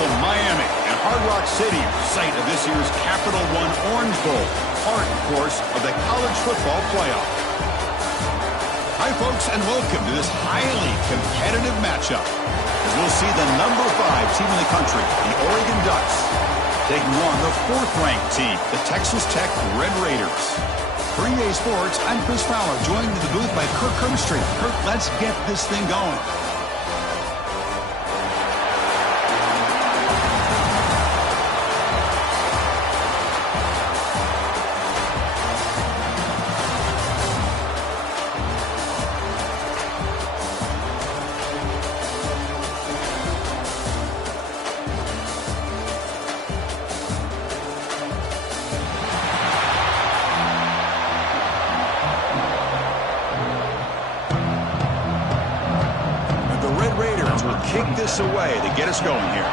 beautiful Miami and Hard Rock City, site of this year's Capital One Orange Bowl, part, of course, of the college football playoff. Hi, folks, and welcome to this highly competitive matchup, as we'll see the number 5 team in the country, the Oregon Ducks, taking on the 4th-ranked team, the Texas Tech Red Raiders. For EA Sports, I'm Chris Fowler, joined in the booth by Kirk Herbstreit. Kirk, let's get this thing going. Kick this away to get us going here.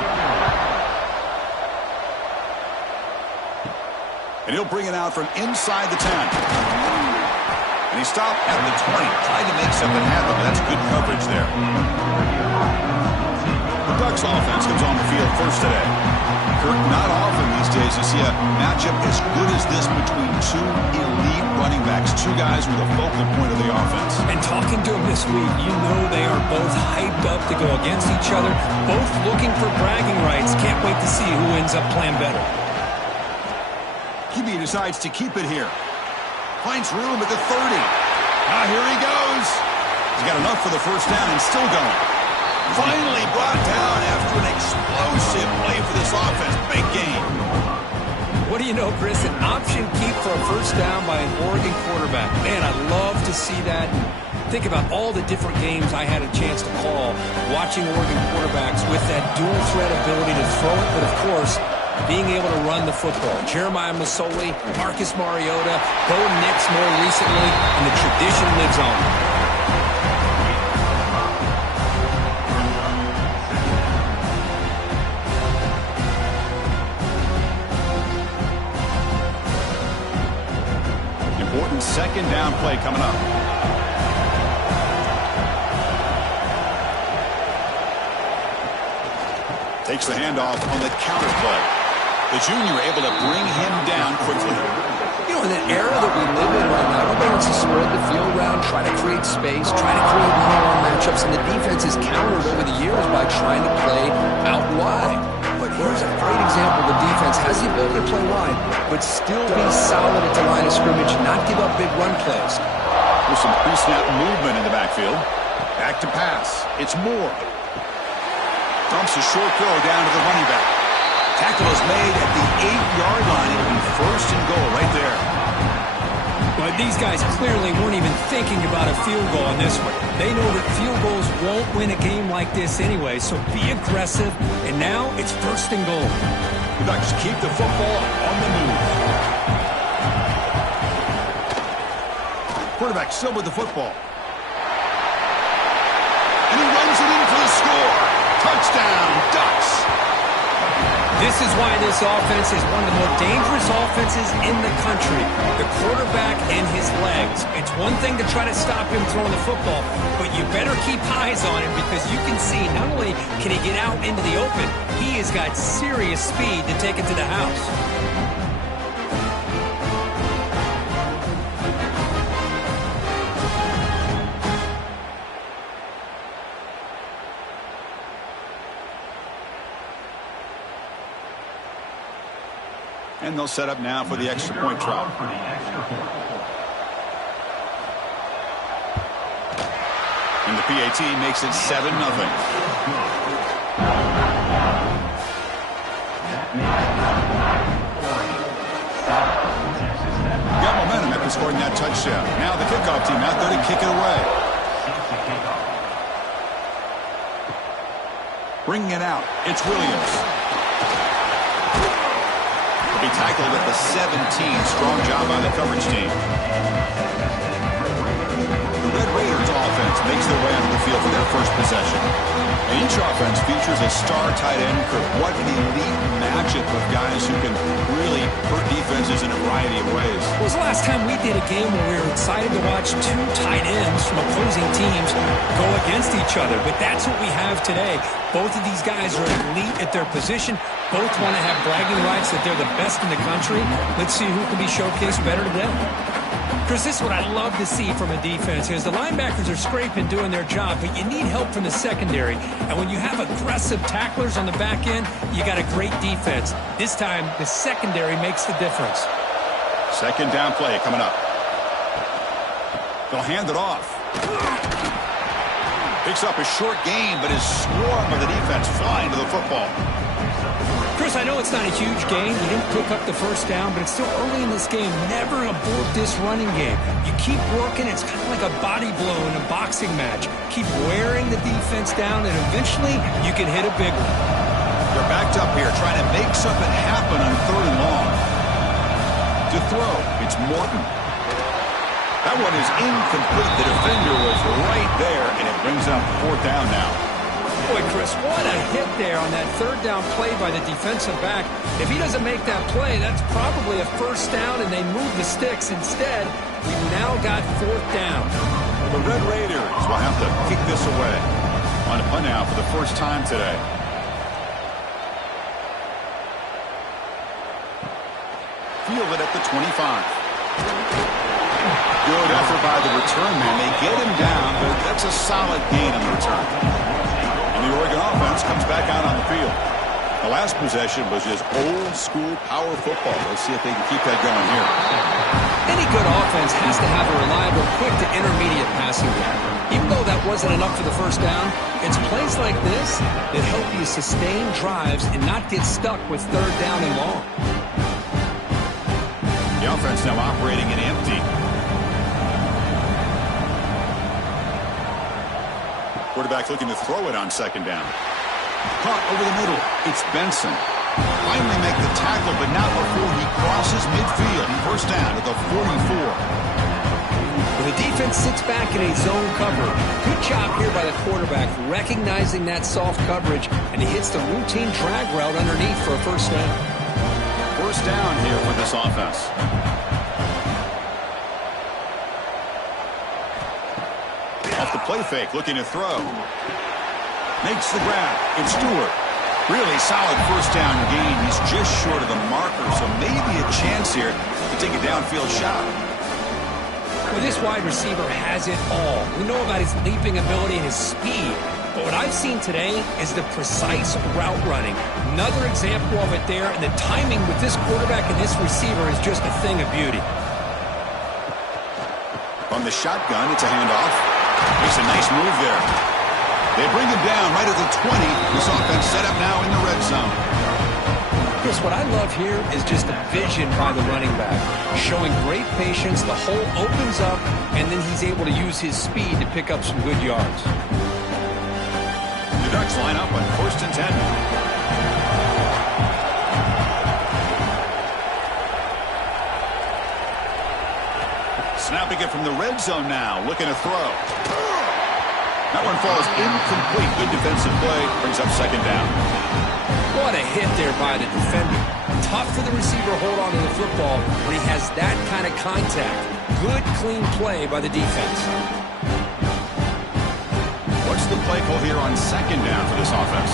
And he'll bring it out from inside the 10. And he stopped at the 20. Tried to make something happen, but that's good coverage there. The Ducks offense comes on the field first today. Kirk, not often these days you see a matchup as good as this between 2 elite running backs, 2 guys with a focal point of the offense. And talking to them this week, you know they are both hyped up to go against each other, both looking for bragging rights. Can't wait to see who ends up playing better. QB decides to keep it here. Finds room at the 30. Here he goes. He's got enough for the first down and still going. Finally brought down after an explosive play for this offense. Big game. What do you know, Chris? An option keep for a first down by an Oregon quarterback. Man, I love to see that. Think about all the different games I had a chance to call watching Oregon quarterbacks with that dual threat ability to throw it, but of course, being able to run the football. Jeremiah Masoli, Marcus Mariota, Bo Nix more recently, and the tradition lives on. Second down play coming up. Takes the handoff on the counter play. The junior able to bring him down quickly. You know, in the era that we live in right now, everybody wants to spread the field around, try to create space, try to create one-on-one matchups, and the defense is countered over the years by trying to play out wide. But here's a great example. The defense has the ability to play wide, but still be solid at the line of scrimmage, not give up big run plays. There's some pre-snap movement in the backfield. Back to pass. It's Moore. Dumps a short throw down to the running back. Tackle is made at the 8-yard line. It'll be first and goal right there. But these guys clearly weren't even thinking about a field goal on this one. They know that field goals won't win a game like this anyway, so be aggressive. And now it's first and goal. The Ducks keep the football on the move. Quarterback still with the football. And he runs it in for the score. Touchdown, Ducks. This is why this offense is one of the more dangerous offenses in the country. The quarterback and his legs. It's one thing to try to stop him throwing the football, but you better keep eyes on him because you can see not only can he get out into the open, he has got serious speed to take it to the house. And they'll set up now for the extra point try. And the PAT makes it 7-0. Got momentum after scoring that touchdown. Now the kickoff team out there to kick it away. Bringing it out. It's Williams. He tackled at the 17. Strong job by the coverage team. The Red Raiders offense makes their way onto the field for their first possession. A Each offense features a star tight end. What an elite matchup of guys who can really hurt defenses in a variety of ways. When was the last time we did a game where we were excited to watch two tight ends from opposing teams go against each other? But that's what we have today. Both of these guys are elite at their position. Both want to have bragging rights that they're the best in the country. Let's see who can be showcased better to them. Chris, this is what I love to see from a defense. Is the linebackers are scraping, doing their job, but you need help from the secondary. And when you have aggressive tacklers on the back end, you got a great defense. This time, the secondary makes the difference. Second down play coming up. They'll hand it off. Picks up a short gain, but his swarm of the defense flying to the football. Chris, I know it's not a huge gain. You didn't pick up the first down, but it's still early in this game. Never abort this running game. You keep working. It's kind of like a body blow in a boxing match. Keep wearing the defense down, and eventually you can hit a big one. They're backed up here, trying to make something happen on 3rd and long. To throw, it's Morton. That one is incomplete. The defender was right there, and it brings up 4th down now. Boy, Chris, what a hit there on that 3rd down play by the defensive back. If he doesn't make that play, that's probably a 1st down, and they move the sticks. Instead, we've now got 4th down. The Red Raiders will have to kick this away on a punt out for the first time today. Fielded at the 25. Good effort by the return man. They get him down, but that's a solid gain on the return. And the Oregon offense comes back out on the field. The last possession was just old-school power football. Let's see if they can keep that going here. Any good offense has to have a reliable, quick to intermediate passing game. Even though that wasn't enough for the first down, it's plays like this that help you sustain drives and not get stuck with 3rd down and long. The offense now operating in empty. Quarterback looking to throw it on 2nd down. Caught over the middle. It's Benson. Finally make the tackle, but not before he crosses midfield. 1st down at the 44. When the defense sits back in a zone cover, good job here by the quarterback recognizing that soft coverage, and he hits the routine drag route underneath for a 1st down. 1st down here for this offense. Off the play fake, looking to throw. Makes the grab. It's Stewart. Really solid 1st down gain. He's just short of the marker, so maybe a chance here to take a downfield shot. Well, this wide receiver has it all. We know about his leaping ability and his speed, but what I've seen today is the precise route running. Another example of it there, and the timing with this quarterback and this receiver is just a thing of beauty. From the shotgun, it's a handoff. Makes a nice move there. They bring him down right at the 20. This offense set up now in the red zone. Chris, what I love here is just the vision by the running back. Showing great patience, the hole opens up, and then he's able to use his speed to pick up some good yards. The Ducks line up on 1st and 10. Snapping it from the red zone now, looking to throw. That one falls incomplete. Good defensive play, brings up 2nd down. What a hit there by the defender. Tough for the receiver to hold on to the football when he has that kind of contact. Good, clean play by the defense. What's the play call here on 2nd down for this offense?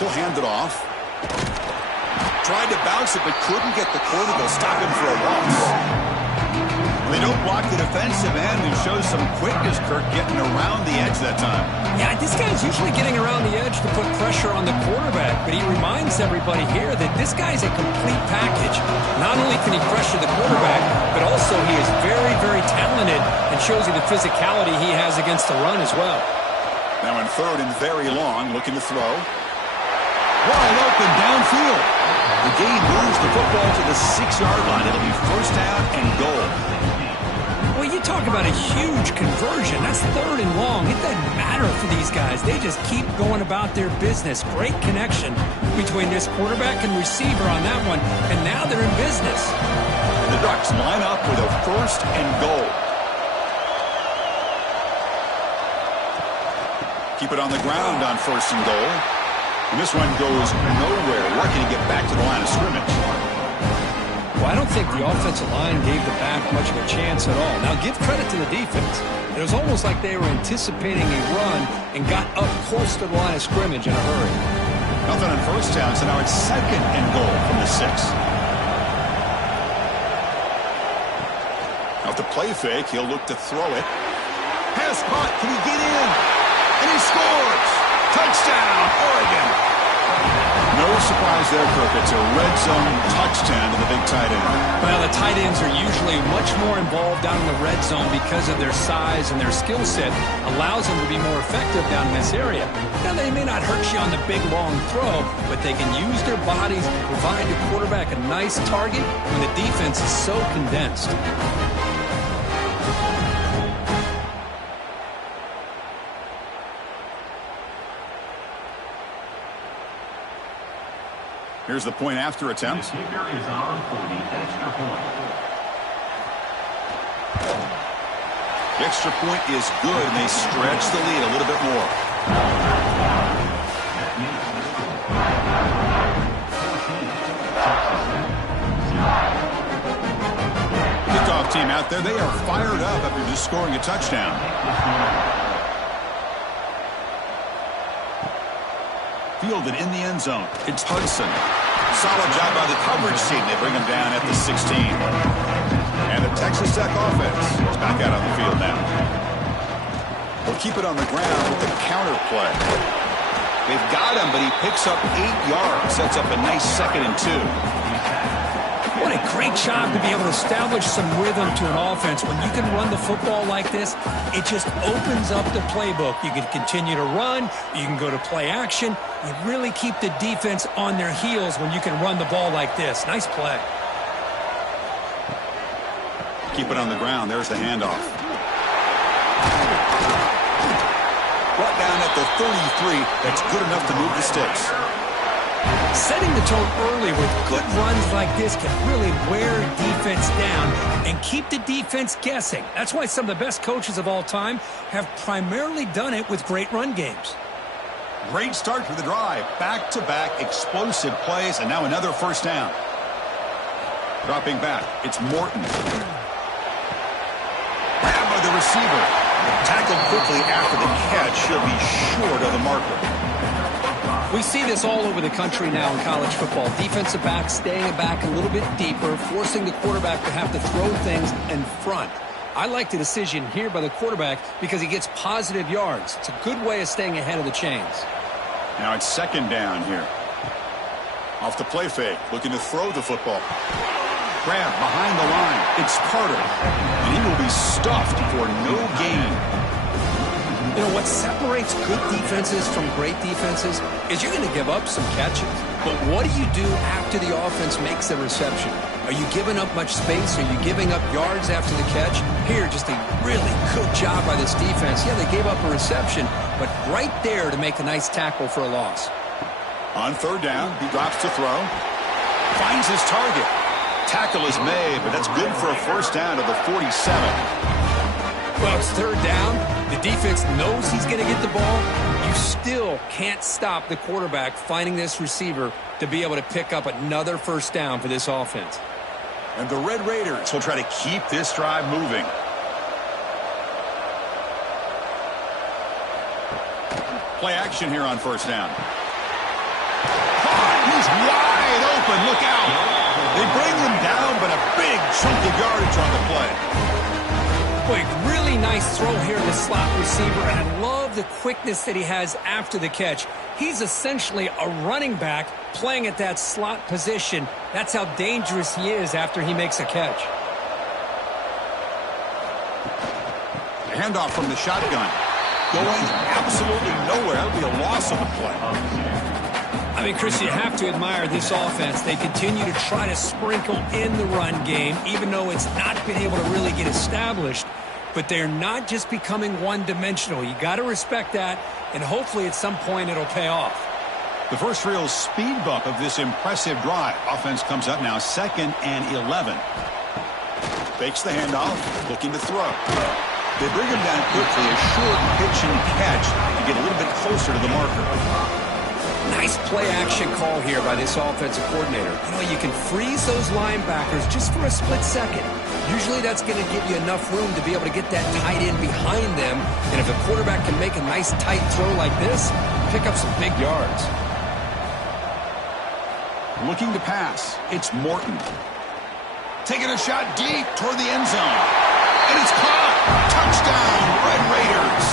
He'll hand it off. Tried to bounce it, but couldn't get the quarter to stop him for a loss. They don't block the defensive end, and shows some quickness, Kirk, getting around the edge that time. Yeah, this guy's usually getting around the edge to put pressure on the quarterback, but he reminds everybody here that this guy's a complete package. Not only can he pressure the quarterback, but also he is very, very talented and shows you the physicality he has against the run as well. Now in 3rd and very long, looking to throw. Wide open downfield. The gain moves the football to the 6-yard line. It'll be 1st down and goal. Well, you talk about a huge conversion. That's 3rd and long. It doesn't matter for these guys. They just keep going about their business. Great connection between this quarterback and receiver on that one, and now they're in business. The Ducks line up with a 1st and goal. Keep it on the ground on 1st and goal. And this one goes nowhere. Lucky to get back to the line of scrimmage. Well, I don't think the offensive line gave the back much of a chance at all. Now, give credit to the defense. It was almost like they were anticipating a run and got up close to the line of scrimmage in a hurry. Nothing on 1st down, so now it's 2nd and goal from the 6. Off the play fake, he'll look to throw it. Pass caught. Can he get in? And he scores! Touchdown, Oregon! No surprise there, Kirk. It's a red zone touchdown to the big tight end. Well, the tight ends are usually much more involved down in the red zone because of their size and their skill set allows them to be more effective down in this area. Now, they may not hurt you on the big, long throw, but they can use their bodies to provide the quarterback a nice target when the defense is so condensed. Here's the point after attempt. The kicker is on for the extra point. The extra point is good, and they stretch the lead a little bit more. Kickoff team out there, they are fired up after just scoring a touchdown. Fielded in the end zone. It's Hudson. Solid job by the coverage team. They bring him down at the 16. And the Texas Tech offense is back out on the field now. They'll keep it on the ground with the counter play. They've got him, but he picks up 8 yards. Sets up a nice 2nd and 2. What a great job to be able to establish some rhythm to an offense. When you can run the football like this, it just opens up the playbook. You can continue to run. You can go to play action. You really keep the defense on their heels when you can run the ball like this. Nice play. Keep it on the ground. There's the handoff. Brought down at the 33. That's good enough to move the sticks. Setting the tone early with good runs like this can really wear defense down and keep the defense guessing. That's why some of the best coaches of all time have primarily done it with great run games. Great start to the drive. Back-to-back explosive plays, and now another 1st down. Dropping back, it's Morton. Grabbed by the receiver. Tackled quickly after the catch. She'll be short of the marker. We see this all over the country now in college football. Defensive backs staying back a little bit deeper, forcing the quarterback to have to throw things in front. I like the decision here by the quarterback because he gets positive yards. It's a good way of staying ahead of the chains. Now it's 2nd down here. Off the play fake, looking to throw the football. Grab behind the line. It's Carter, and he will be stuffed for no gain. You know, what separates good defenses from great defenses is you're going to give up some catches. But what do you do after the offense makes the reception? Are you giving up much space? Are you giving up yards after the catch? Here, just a really good job by this defense. Yeah, they gave up a reception, but right there to make a nice tackle for a loss. On 3rd down, he drops to throw. Finds his target. Tackle is made, but that's good for a 1st down to the 47. Well, it's 3rd down. The defense knows he's going to get the ball. You still can't stop the quarterback finding this receiver to be able to pick up another 1st down for this offense. And the Red Raiders will try to keep this drive moving. Play action here on 1st down. He's wide open. Look out. They bring him down, but a big chunk of yardage on the play. Boy, really nice throw here to the slot receiver, and I love the quickness that he has after the catch. He's essentially a running back playing at that slot position. That's how dangerous he is after he makes a catch. A handoff from the shotgun. Going absolutely nowhere. That would be a loss of the play. I mean, Chris, you have to admire this offense. They continue to try to sprinkle in the run game, even though it's not been able to really get established. But they're not just becoming one-dimensional. You got to respect that, and hopefully at some point it'll pay off. The first real speed bump of this impressive drive. Offense comes up now 2nd and 11. Fakes the handoff, looking to throw. They bring him down quickly, a short pitch and catch to get a little bit closer to the marker. Nice play-action call here by this offensive coordinator. You know, you can freeze those linebackers just for a split second. Usually that's going to give you enough room to be able to get that tight end behind them. And if a quarterback can make a nice tight throw like this, pick up some big yards. Looking to pass. It's Morton. Taking a shot deep toward the end zone. And it's caught. Touchdown, Red Raiders.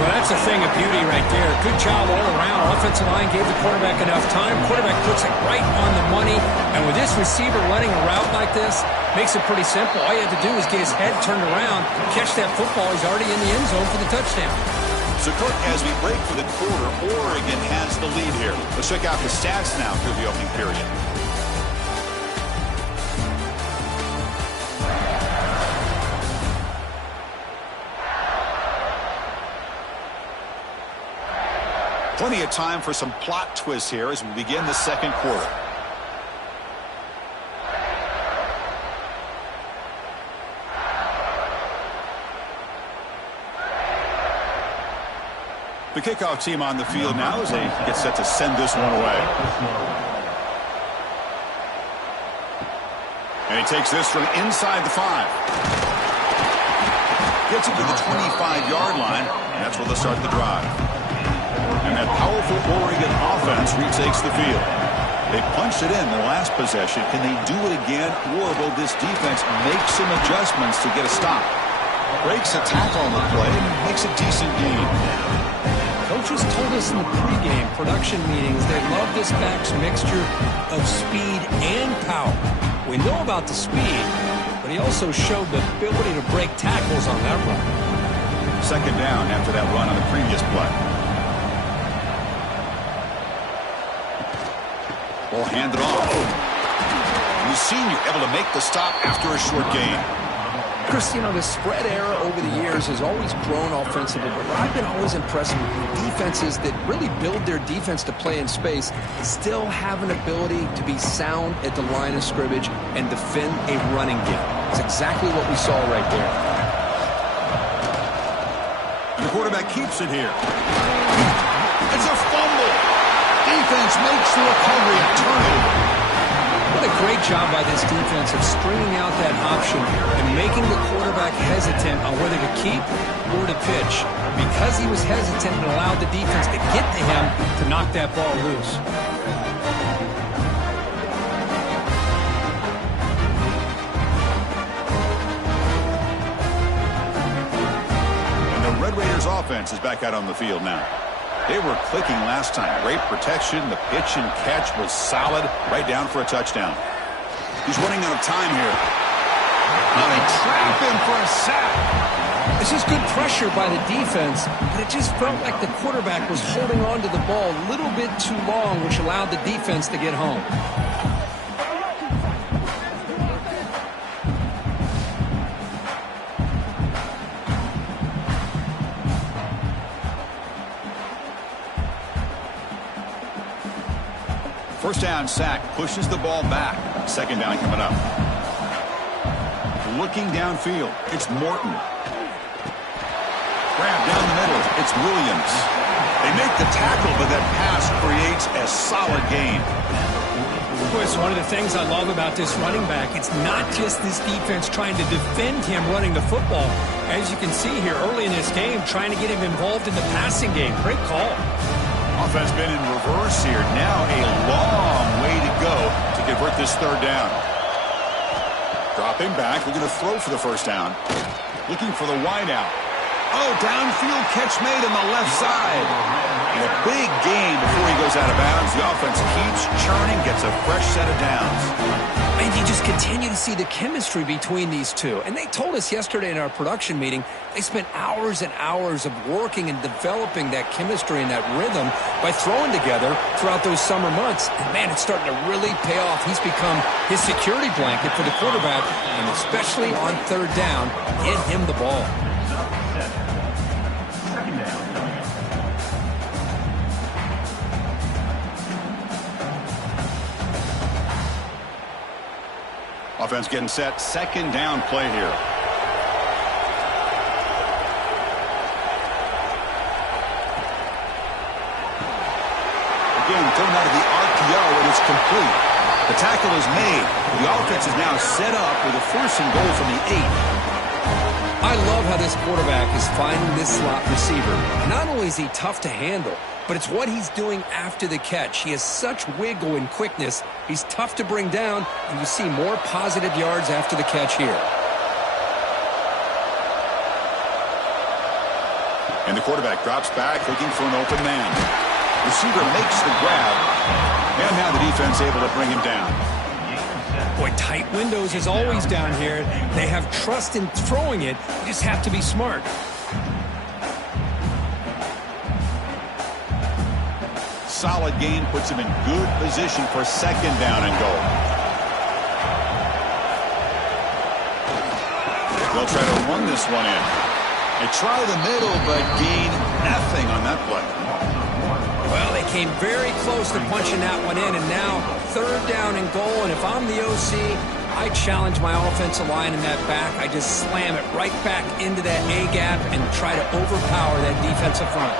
Well, that's a thing of beauty right there. Good job all around. Offensive line gave the quarterback enough time. Quarterback puts it right on the money. And with this receiver running a route like this, makes it pretty simple. All you have to do is get his head turned around, catch that football. He's already in the end zone for the touchdown. So, Kirk, as we break for the quarter, Oregon has the lead here. Let's check out the stats now through the opening period. Plenty of time for some plot twists here as we begin the second quarter. The kickoff team on the field now as they get set to send this one away. And he takes this from inside the 5. Gets it to the 25-yard line, and that's where they'll start the drive. And that powerful Oregon offense retakes the field. They punched it in their last possession. Can they do it again, or will this defense make some adjustments to get a stop? Breaks a tackle on the play and makes a decent gain. Coaches told us in the pregame production meetings they love this back's mixture of speed and power. We know about the speed, but he also showed the ability to break tackles on that run. Second down after that run on the previous play. Ball handed off. And the senior able to make the stop after a short gain. Chris, you know, the spread era over the years has always grown offensively, but I've been always impressed with defenses that really build their defense to play in space, still have an ability to be sound at the line of scrimmage and defend a running game. It's exactly what we saw right there. The quarterback keeps it here. It's a fumble. Defense makes the recovery a turnover. What a great job by this defense of stringing out that option and making the quarterback hesitant on whether to keep or to pitch. Because he was hesitant, and allowed the defense to get to him to knock that ball loose. And the Red Raiders offense is back out on the field now. They were clicking last time. Great protection. The pitch and catch was solid. Right down for a touchdown. He's running out of time here. Now they trap him for a sack. This is good pressure by the defense, but it just felt like the quarterback was holding on to the ball a little bit too long, which allowed the defense to get home. First down sack, pushes the ball back. Second down coming up. Looking downfield, it's Morton. Grab down the middle, it's Williams. They make the tackle, but that pass creates a solid gain. It's one of the things I love about this running back. It's not just this defense trying to defend him running the football. As you can see here early in this game, trying to get him involved in the passing game. Great call. Offense been in reverse here. Now a long way to go to convert this third down. Dropping back, looking to throw for the first down. Looking for the wideout. Oh, downfield catch made on the left side. And a big gain before he goes out of bounds. The offense keeps churning, gets a fresh set of downs. And you just continue to see the chemistry between these two. And they told us yesterday in our production meeting, they spent hours and hours of working and developing that chemistry and that rhythm by throwing together throughout those summer months. And, man, it's starting to really pay off. He's become his security blanket for the quarterback, and especially on third down, get him the ball. Offense getting set. Second down play here. complete. The tackle is made. The offense is now set up with a 1st and goal from the 8. I love how this quarterback is finding this slot receiver. Not only is he tough to handle, but it's what he's doing after the catch. He has such wiggle and quickness. He's tough to bring down, and you see more positive yards after the catch here. And the quarterback drops back, looking for an open man. Receiver makes the grab, and now the defense able to bring him down. Boy, tight windows is always down here. They have trust in throwing it. You just have to be smart. Solid gain puts him in good position for 2nd down and goal. They'll try to run this one in. They try the middle, but gain nothing on that play. Well, they came very close to punching that one in, and now 3rd down and goal. And if I'm the OC, I challenge my offensive line in that back. I just slam it right back into that A-gap and try to overpower that defensive front.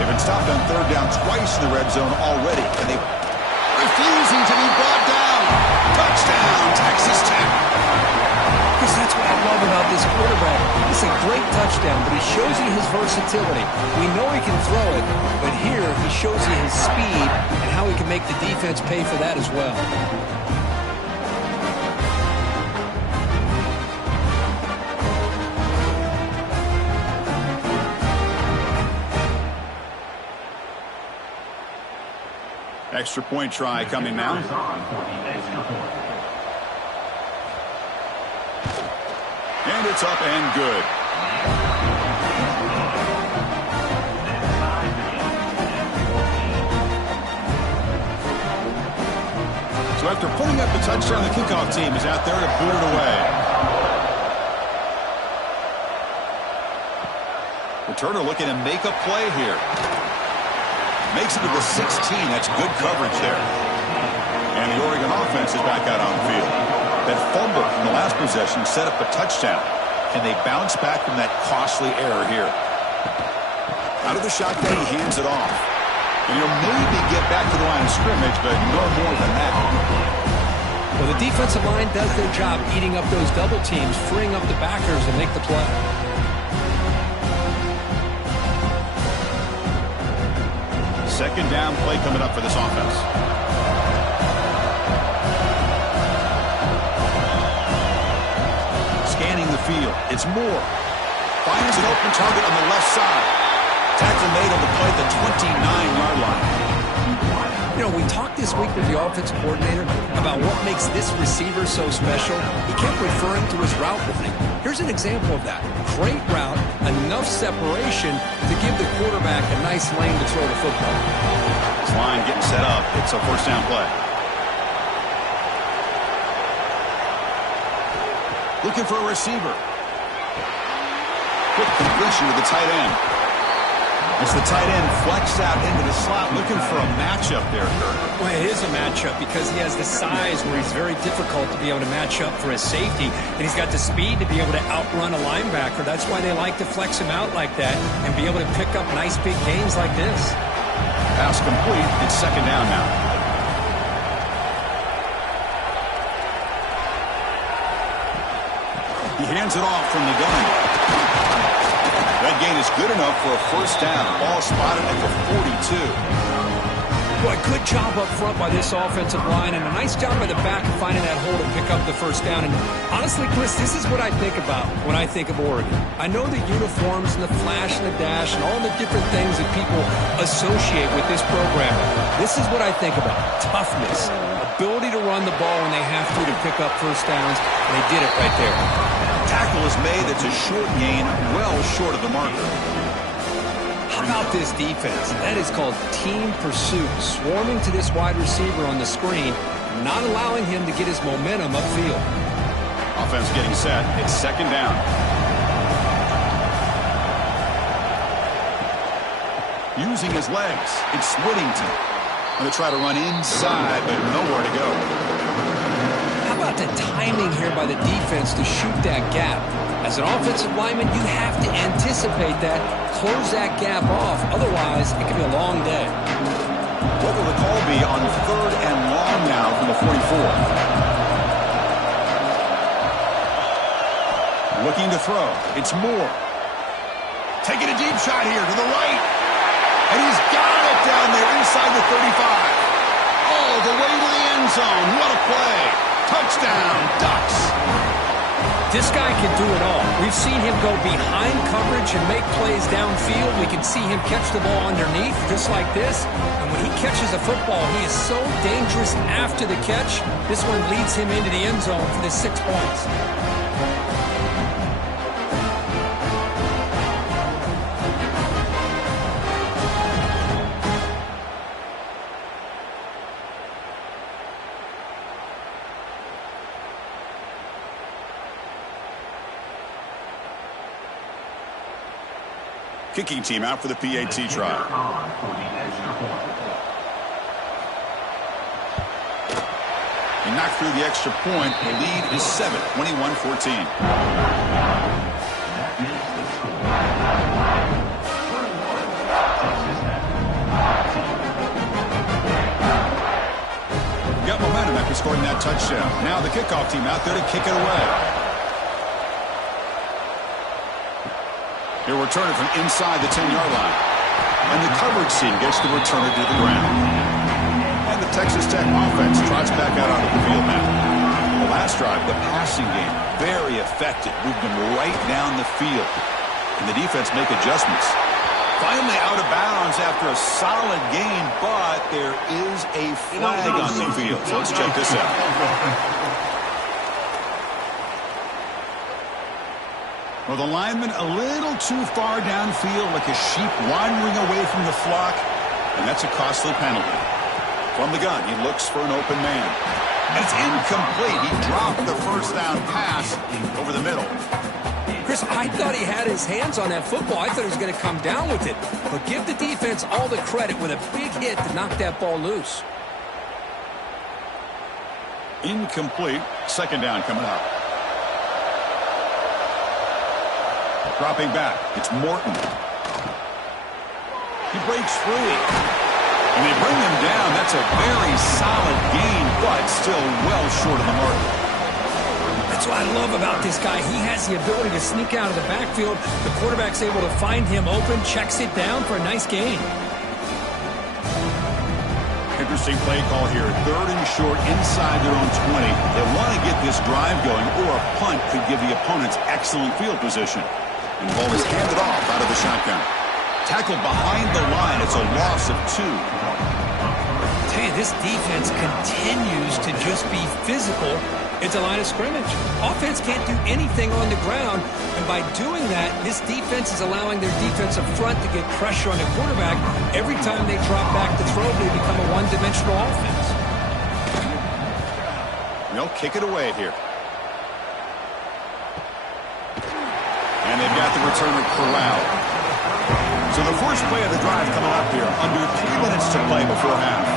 They've been stopped on 3rd down twice in the red zone already, and they refusing to be brought down. Touchdown, Texas Tech. Because that's what I love about this quarterback. It's a great touchdown, but he shows you his versatility. We know he can throw it, but here he shows you his speed and how he can make the defense pay for that as well. Extra point try coming now. And it's up and good. So after putting up the touchdown, the kickoff team is out there to boot it away. Returner looking to make a play here. Makes it to the 16. That's good coverage there. And the Oregon offense is back out on the field. That fumble in the last possession set up a touchdown. Can they bounce back from that costly error here? Out of the shotgun, he hands it off. And he'll maybe get back to the line of scrimmage, but no more than that. Well, the defensive line does their job eating up those double teams, freeing up the backers to make the play. Second down play coming up for this offense. Scanning the field. It's Moore. Finds an open target on the left side. Tackle made on the play at the 29-yard line. You know, we talked this week with the offensive coordinator about what makes this receiver so special. He kept referring to his route running. Here's an example of that. Great route, enough separation to give the quarterback a nice lane to throw the football. This line getting set up. It's a 1st down play. Looking for a receiver. Quick completion to the tight end. As the tight end flex out into the slot, looking for a matchup there, Kurt. Well, it is a matchup because he has the size where he's very difficult to be able to match up for his safety, and he's got the speed to be able to outrun a linebacker. That's why they like to flex him out like that and be able to pick up nice big gains like this. Pass complete. It's 2nd down now. He hands it off from the gun. That gain is good enough for a 1st down. Ball spotted at the 42. Boy, good job up front by this offensive line, and a nice job by the back of finding that hole to pick up the 1st down. And honestly, Chris, this is what I think about when I think of Oregon. I know the uniforms and the flash and the dash and all the different things that people associate with this program. This is what I think about. Toughness, ability to run the ball when they have to pick up 1st downs, and they did it right there. Tackle is made. That's a short gain, well short of the marker. How about this defense? That is called team pursuit. Swarming to this wide receiver on the screen, not allowing him to get his momentum upfield. Offense getting set. It's 2nd down. Using his legs. It's Whittington. Going to try to run inside, but nowhere to go. How about the timing here by the defense to shoot that gap? As an offensive lineman, you have to anticipate that, close that gap off. Otherwise, it could be a long day. What will the call be on 3rd and long now from the 44? Looking to throw. It's Moore. Taking a deep shot here to the right. And he's got it down there inside the 35. All the way to the end zone. What a play. Touchdown, Ducks. This guy can do it all. We've seen him go behind coverage and make plays downfield. We can see him catch the ball underneath, just like this. And when he catches a football, he is so dangerous after the catch. This one leads him into the end zone for the 6 points. Kicking team out for the PAT try. He knocked through the extra point. The lead is 7, 21-14. Got momentum after scoring that touchdown. Now the kickoff team out there to kick it away. He'll return it from inside the 10-yard line. And the coverage team gets the returner to the ground. And the Texas Tech offense trots back out onto the field now. The last drive, the passing game, very effective. Moved them right down the field. And the defense make adjustments. Finally out of bounds after a solid gain, but there is a flag on the field. So let's check this out. Well, the lineman a little too far downfield, like a sheep wandering away from the flock, and that's a costly penalty. From the gun, he looks for an open man. And it's incomplete. He dropped the first down pass over the middle. Chris, I thought he had his hands on that football. I thought he was going to come down with it. But give the defense all the credit with a big hit to knock that ball loose. Incomplete. Second down coming up. Dropping back. It's Morton. He breaks free. And they bring him down. That's a very solid gain, but still well short of the mark. That's what I love about this guy. He has the ability to sneak out of the backfield. The quarterback's able to find him open, checks it down for a nice gain. Interesting play call here. 3rd and short inside their own 20. They want to get this drive going, or a punt could give the opponents excellent field position. And the ball is handed off out of the shotgun. Tackled behind the line. It's a loss of 2. I tell you, this defense continues to just be physical at the line of scrimmage. Offense can't do anything on the ground, and by doing that, this defense is allowing their defensive front to get pressure on the quarterback. Every time they drop back to throw, they become a one-dimensional offense. They'll kick it away here. And they've got the returner corralled. So the first play of the drive coming up here. Under 3 minutes to play before half.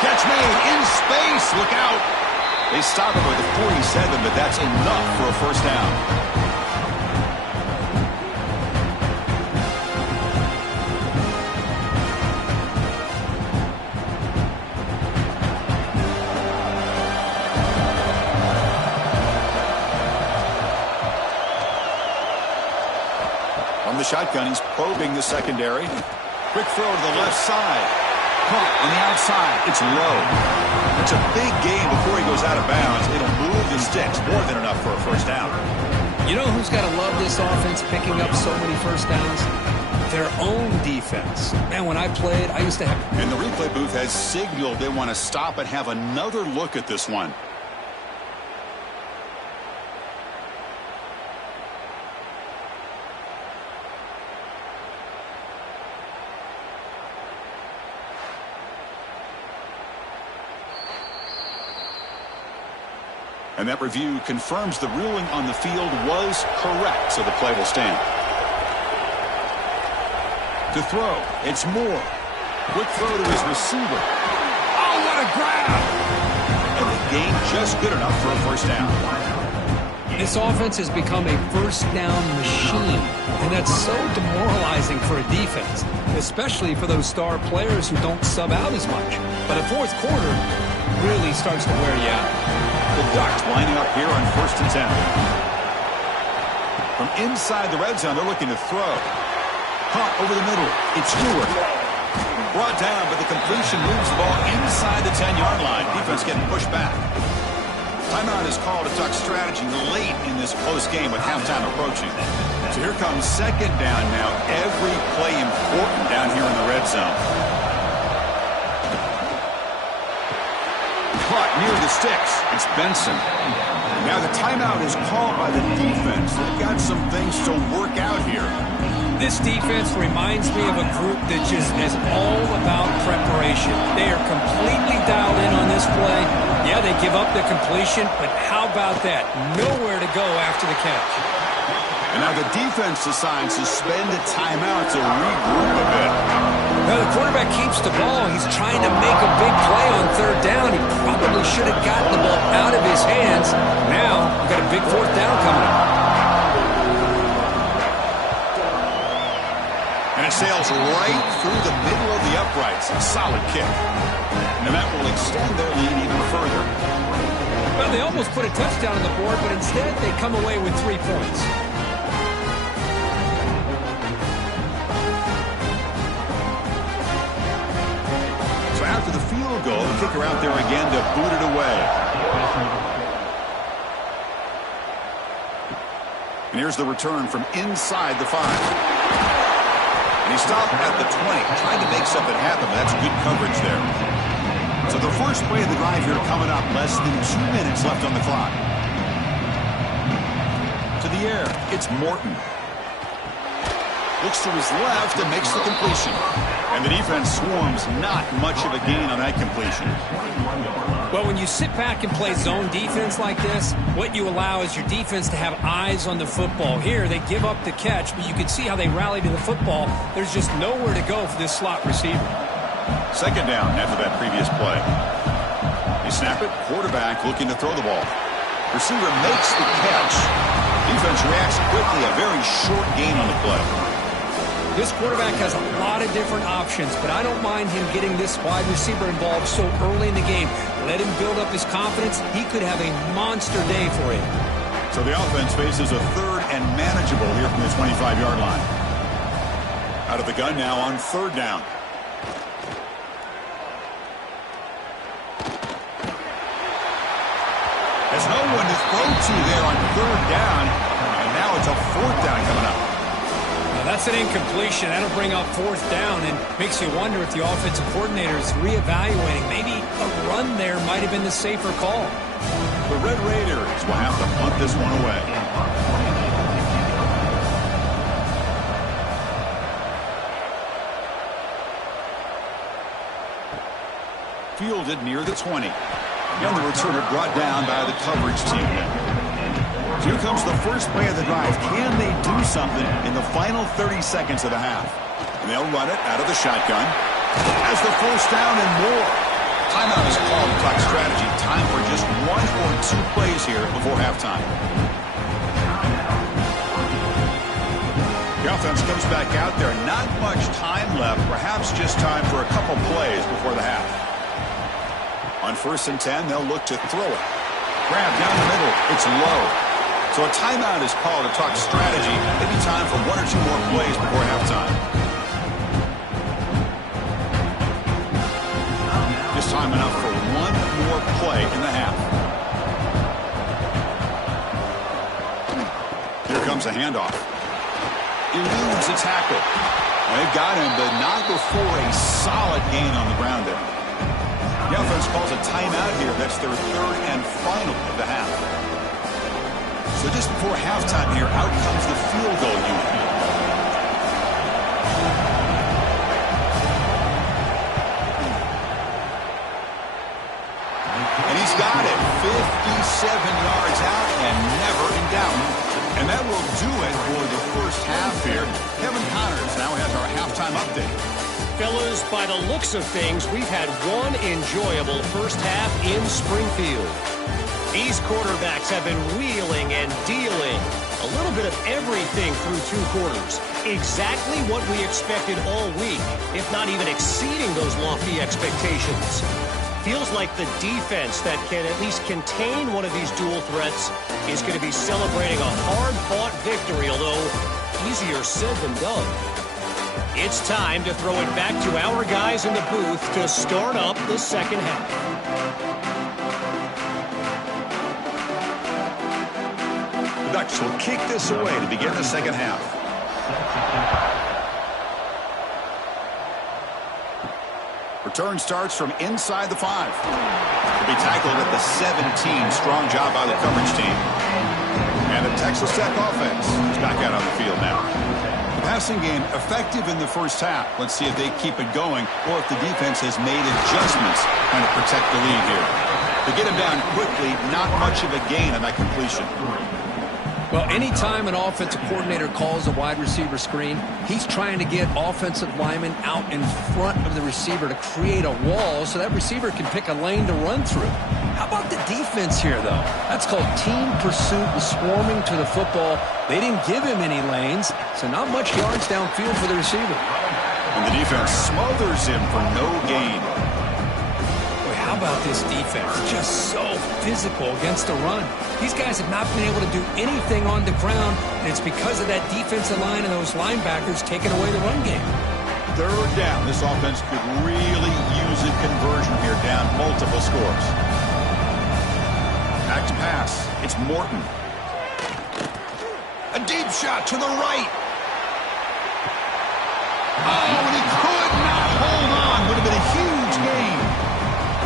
Catch made in space. Look out. They stop it with a 47, but that's enough for a first down. From the shotgun, he's probing the secondary. Quick throw to the left side. Caught on the outside. It's low. It's a big gain before he goes out of bounds. It'll move the sticks. More than enough for a first down. You know who's got to love this offense picking up so many first downs? Their own defense. Man, when I played, I used to have... And the replay booth has signaled they want to stop and have another look at this one. And that review confirms the ruling on the field was correct, so the play will stand. To throw, it's Moore. Quick throw to his receiver. Oh, what a grab! And the gain just good enough for a first down. This offense has become a first down machine, and that's so demoralizing for a defense, especially for those star players who don't sub out as much. But a fourth quarter really starts to wear you out. The Ducks lining up here on 1st and 10. From inside the red zone, they're looking to throw. Caught over the middle. It's Stewart. Brought down, but the completion moves the ball inside the 10-yard line. Defense getting pushed back. Timeout is called a Duck strategy late in this close game with halftime approaching. So here comes 2nd down now. Every play important down here in the red zone. Caught near the sticks. It's Benson. Now the timeout is called by the defense. They've got some things to work out here. This defense reminds me of a group that just is all about preparation. They are completely dialed in on this play. Yeah, they give up the completion, but how about that? Nowhere to go after the catch. And now the defense decides to spend a timeout to regroup a bit. Now the quarterback keeps the ball. He's trying to make a big play on 3rd down. He probably should have gotten the ball out of his hands. Now we've got a big 4th down coming up. And it sails right through the middle of the uprights. A solid kick. And that will extend their lead even further. Well, they almost put a touchdown on the board, but instead they come away with 3 points. So after the field goal, the kicker out there again to boot it away. And here's the return from inside the 5. And he stopped at the 20, trying to make something happen, but that's good coverage there. So the first play of the drive here coming up, less than 2 minutes left on the clock. To the air, it's Morton. Looks to his left and makes the completion. And the defense swarms, not much of a gain on that completion. Well, when you sit back and play zone defense like this, what you allow is your defense to have eyes on the football. Here, they give up the catch, but you can see how they rally to the football. There's just nowhere to go for this slot receiver. 2nd down after that previous play. They snap it, quarterback looking to throw the ball. Receiver makes the catch. Defense reacts quickly, a very short gain on the play. This quarterback has a lot of different options, but I don't mind him getting this wide receiver involved so early in the game. Let him build up his confidence. He could have a monster day for him. So the offense faces a 3rd and manageable here from the 25-yard line. Out of the gun now on 3rd down. There's no one to throw to there on 3rd down. And now it's a 4th down coming up. That's an incompletion. That'll bring up 4th down and makes you wonder if the offensive coordinator is reevaluating. Maybe a run there might have been the safer call. The Red Raiders will have to punt this one away. Fielded near the 20. And the returner brought down by the coverage team. So here comes the first play of the drive. Can they do something in the final 30 seconds of the half? And they'll run it out of the shotgun. As the 1st down and more. Timeout is called clock strategy. Time for just 1 or 2 plays here before halftime. The offense comes back out there. Not much time left. Perhaps just time for a couple plays before the half. On 1st and 10, they'll look to throw it. Grab down the middle. It's low. So a timeout is called to talk strategy. Maybe time for 1 or 2 more plays before halftime. Just time enough for 1 more play in the half. Here comes a handoff. Eludes a tackle. They've got him, but not before a solid gain on the ground there. The offense calls a timeout here. That's their 3rd and final of the half. So just before halftime here, out comes the field goal unit. And he's got it. 57 yards out and never in doubt. And that will do it for the first half here. Kevin Connors now has our halftime update. Fellas, by the looks of things, we've had one enjoyable first half in Springfield. These quarterbacks have been wheeling and dealing. A little bit of everything through 2 quarters. Exactly what we expected all week, if not even exceeding those lofty expectations. Feels like the defense that can at least contain one of these dual threats is going to be celebrating a hard-fought victory, although easier said than done. It's time to throw it back to our guys in the booth to start up the second half. The Ducks will kick this away to begin the second half. Return starts from inside the 5. He'll be tackled at the 17. Strong job by the coverage team. And the Texas Tech offense is back out on the field now. The passing game effective in the first half. Let's see if they keep it going or if the defense has made adjustments trying to protect the lead here. To get him down quickly, not much of a gain on that completion. Well, anytime an offensive coordinator calls a wide receiver screen, he's trying to get offensive linemen out in front of the receiver to create a wall so that receiver can pick a lane to run through. How about the defense here, though? That's called team pursuit and swarming to the football. They didn't give him any lanes, so not much yards downfield for the receiver. And the defense smothers him for no gain. How about this defense? Just so physical against the run. These guys have not been able to do anything on the ground, and it's because of that defensive line and those linebackers taking away the run game. Third down. This offense could really use a conversion here, down multiple scores. Back to pass. It's Morton. A deep shot to the right. Oh, and he could not hold on. Would have been a huge gain.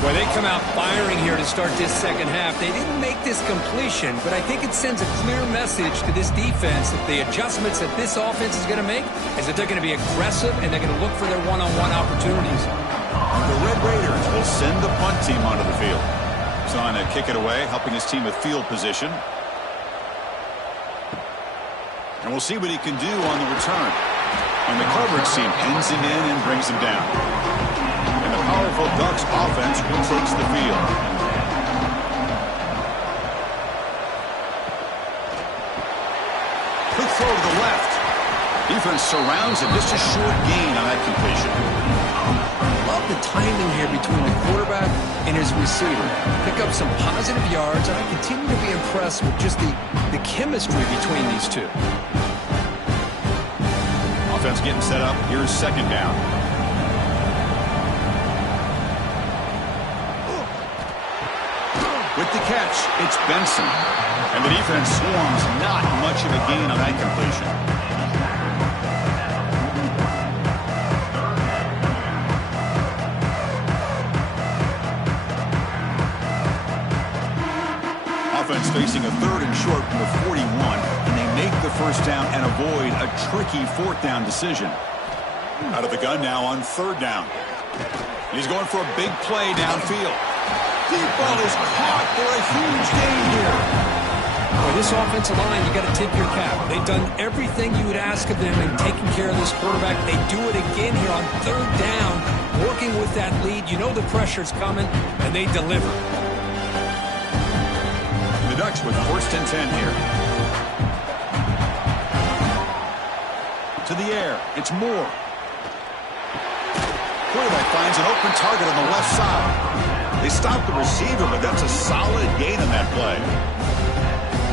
Well, they come out firing here to start this second half. They didn't make this completion, but I think it sends a clear message to this defense that the adjustments that this offense is going to make is that they're going to be aggressive and they're going to look for their one-on-one opportunities. The Red Raiders will send the punt team onto the field. He's on to kick it away, helping his team with field position. And we'll see what he can do on the return. And the coverage team pins him in and brings him down. And the powerful Ducks offense retakes the field. Quick throw to the left. Defense surrounds him. Just a short gain on that completion. I love the timing here between the quarterback and his receiver. Pick up some positive yards, and I continue to be impressed with just the chemistry between these two. Offense getting set up. Here's second down. With the catch, it's Benson. And the defense swarms, not much of a gain on that completion. Offense facing a third and short from the 41, and they make the first down and avoid a tricky fourth down decision. Out of the gun now on third down. He's going for a big play downfield. Deep ball is caught for a huge gain here. Boy, this offensive line, you got to tip your cap. They've done everything you would ask of them in taking care of this quarterback. They do it again here on third down, working with that lead. You know the pressure's coming, and they deliver. The Ducks with first and 10 here. To the air, it's Moore. Quarterback finds an open target on the left side. They stop the receiver, but that's a solid gain on that play.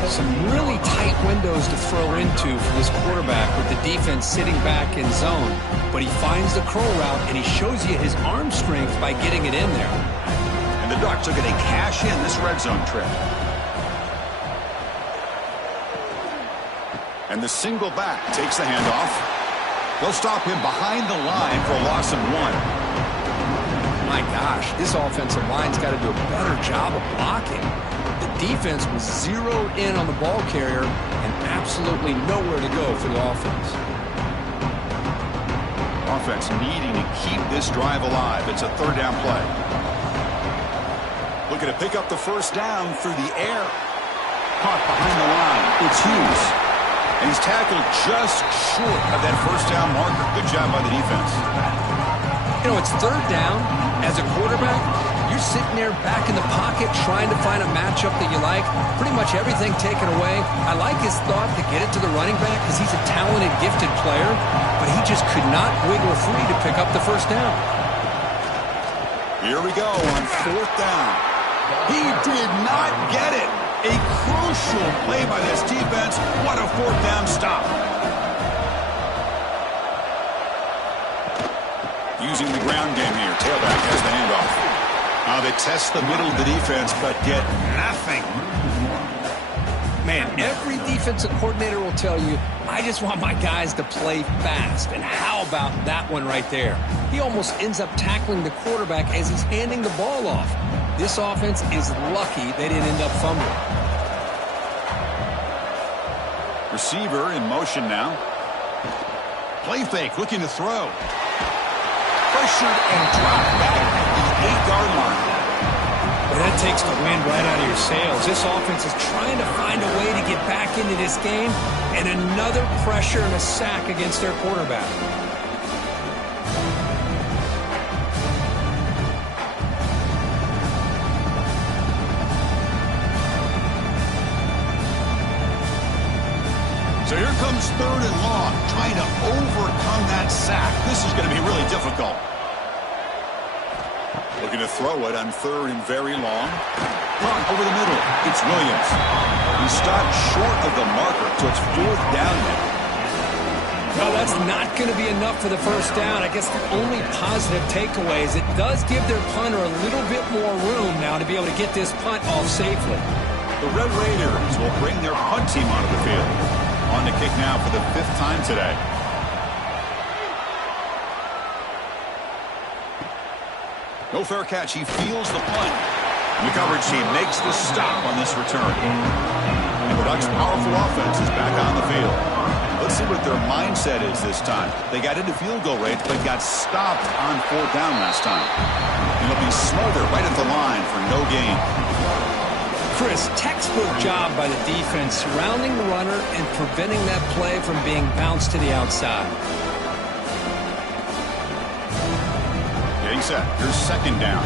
Some really tight windows to throw into for this quarterback with the defense sitting back in zone. But he finds the curl route, and he shows you his arm strength by getting it in there. And the Ducks are going to cash in this red zone trip. And the single back takes the handoff. They'll stop him behind the line for a loss of 1. My gosh, this offensive line's got to do a better job of blocking. The defense was zeroed in on the ball carrier and absolutely nowhere to go for the offense. Offense needing to keep this drive alive. It's a third down play. Looking to pick up the first down through the air. Caught behind the line. It's Hughes. And he's tackled just short of that first down marker. Good job by the defense. You know, it's third down. As a quarterback, you're sitting there back in the pocket trying to find a matchup that you like. Pretty much everything taken away. I like his thought to get it to the running back because he's a talented, gifted player, but he just could not wiggle free to pick up the first down. Here we go on fourth down. He did not get it. A crucial play by this defense. What a fourth down stop. Using the ground game here. Tailback has the handoff. They test the middle of the defense, but get nothing. Man, every defensive coordinator will tell you, I just want my guys to play fast. And how about that one right there? He almost ends up tackling the quarterback as he's handing the ball off. This offense is lucky they didn't end up fumbling. Receiver in motion now. Play fake, looking to throw. Pressured and dropped back at the 8-yard line. Well, that takes the wind right out of your sails. This offense is trying to find a way to get back into this game, and another pressure and a sack against their quarterback. So here comes third and long, trying to overcome that sack. This is going to be really difficult. Looking to throw it on third and very long. Punt over the middle. It's Williams. He stopped short of the marker, so it's fourth down now. Well, that's not going to be enough for the first down. I guess the only positive takeaway is it does give their punter a little bit more room now to be able to get this punt off safely. The Red Raiders will bring their punt team onto the field. On to kick now for the 5th time today. No fair catch. He feels the punt. And the coverage team makes the stop on this return. And the Ducks' powerful offense is back on the field. Let's see what their mindset is this time. They got into field goal range, but got stopped on fourth down last time. And it'll be smothered right at the line for no gain. Chris, textbook job by the defense surrounding the runner and preventing that play from being bounced to the outside. Getting set. Here's second down.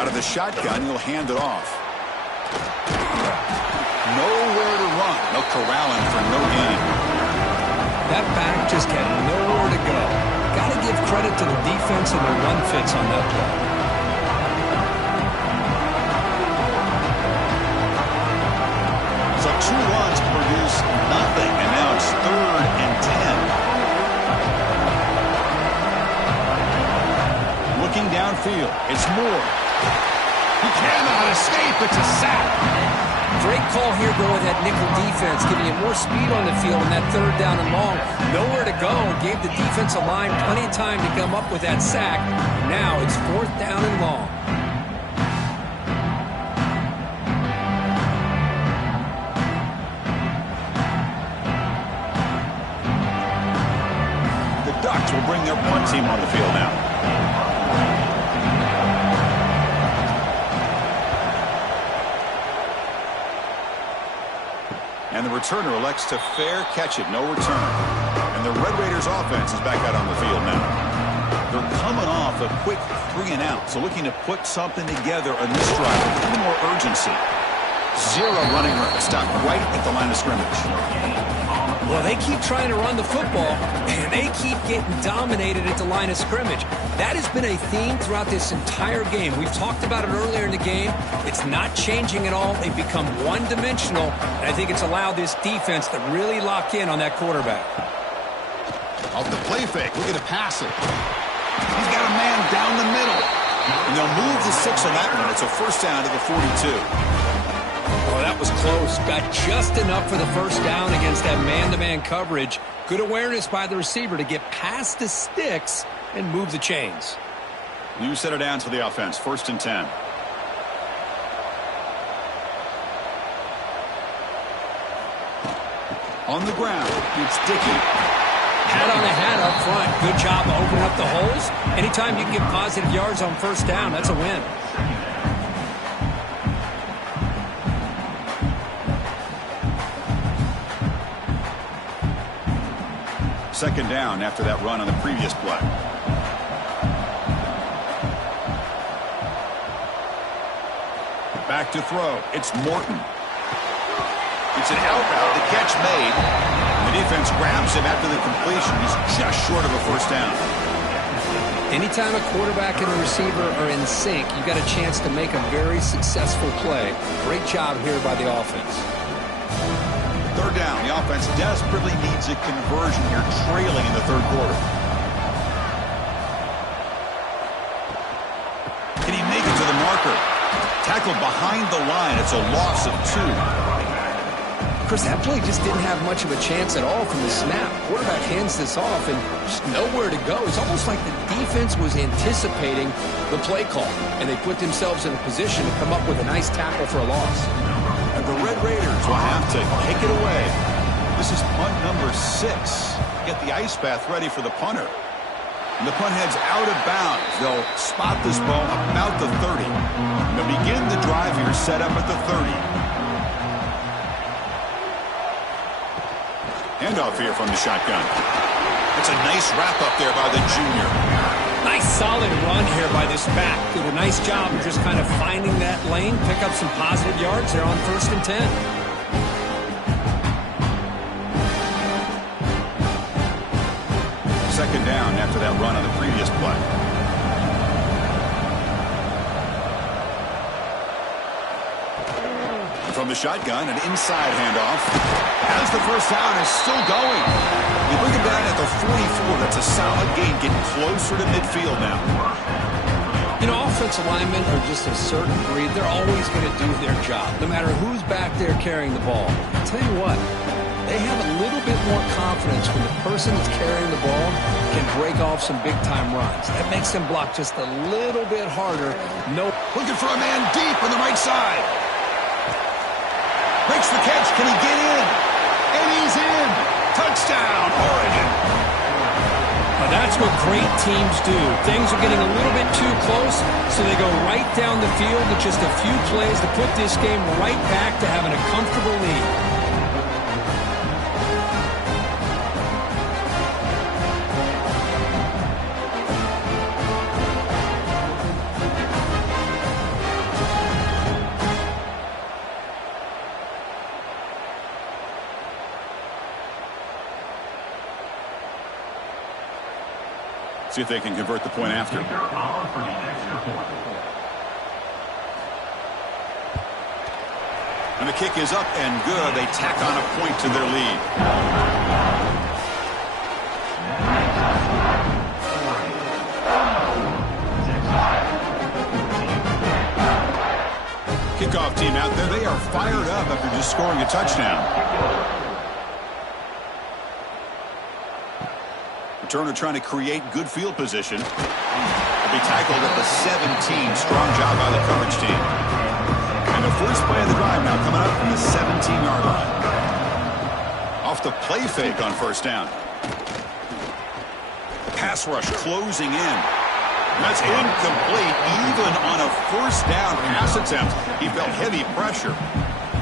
Out of the shotgun, he'll hand it off. Nowhere to run. No corralling for no gain. That back just had nowhere to go. Got to give credit to the defense and their run fits on that play. So 2 runs produce nothing, and now it's third and 10. Looking downfield, it's Moore. He cannot escape. It's a sack. Great call here going with that nickel defense, giving you more speed on the field in that third down and long. Nowhere to go. Gave the defensive line plenty of time to come up with that sack. Now it's fourth down and long. The Ducks will bring their punt team on the field now. And the returner elects to fair catch it. No return. And the Red Raiders offense is back out on the field now. They're coming off a quick 3 and out. So looking to put something together on this drive with a little more urgency. 0 running room. Stopped right at the line of scrimmage. Well, they keep trying to run the football, and they keep getting dominated at the line of scrimmage. That has been a theme throughout this entire game. We've talked about it earlier in the game. It's not changing at all. They've become one-dimensional, and I think it's allowed this defense to really lock in on that quarterback. Off the play fake, looking to pass it. He's got a man down the middle. And they'll move the 6 on that one. It's a first down to the 42. Oh, that was close. Got just enough for the first down against that man-to-man coverage. Good awareness by the receiver to get past the sticks and move the chains. New set of downs for the offense. First and 10. On the ground, it's Dickey. Hat on the hat up front. Good job of opening up the holes. Anytime you can get positive yards on first down, that's a win. Second down after that run on the previous play. Back to throw. It's Morton. It's an out route. The catch made. The defense grabs him after the completion. He's just short of a first down. Anytime a quarterback and a receiver are in sync, you've got a chance to make a very successful play. Great job here by the offense. Third down. The offense desperately needs a conversion here, trailing in the third quarter. Can he make it to the marker? Tackled behind the line. It's a loss of 2. Chris, that play just didn't have much of a chance at all from the snap. Quarterback hands this off and just nowhere to go. It's almost like the defense was anticipating the play call, and they put themselves in a position to come up with a nice tackle for a loss. And the Red Raiders will have to kick it away. This is punt number 6. Get the ice bath ready for the punter. And the punt heads out of bounds. They'll spot this ball about the 30. They'll begin the drive here, set up at the 30. Handoff here from the shotgun. It's a nice wrap-up there by the junior. Nice solid run here by this back. Did a nice job of just kind of finding that lane, pick up some positive yards there on 1st and 10. Second down after that run on the previous play. From the shotgun, an inside handoff. As the first down is still going. You bring him down at the 44. That's a solid gain, getting closer to midfield now. You know, offensive linemen are just a certain breed. They're always going to do their job, no matter who's back there carrying the ball. I'll tell you what, they have a little bit more confidence when the person that's carrying the ball can break off some big-time runs. That makes them block just a little bit harder. Looking for a man deep on the right side. Breaks the catch. Can he get in? And he's in. Touchdown, Oregon. Now that's what great teams do. Things are getting a little bit too close, so they go right down the field with just a few plays to put this game right back to having a comfortable lead. See if they can convert the point after. And the kick is up and good. They tack on a point to their lead. Kickoff team out there. They are fired up after just scoring a touchdown. Turner trying to create good field position. Will be tackled at the 17. Strong job by the coverage team. And the first play of the drive now coming up from the 17-yard line. Off the play fake on first down. Pass rush closing in. That's incomplete. Even on a first down pass attempt, he felt heavy pressure.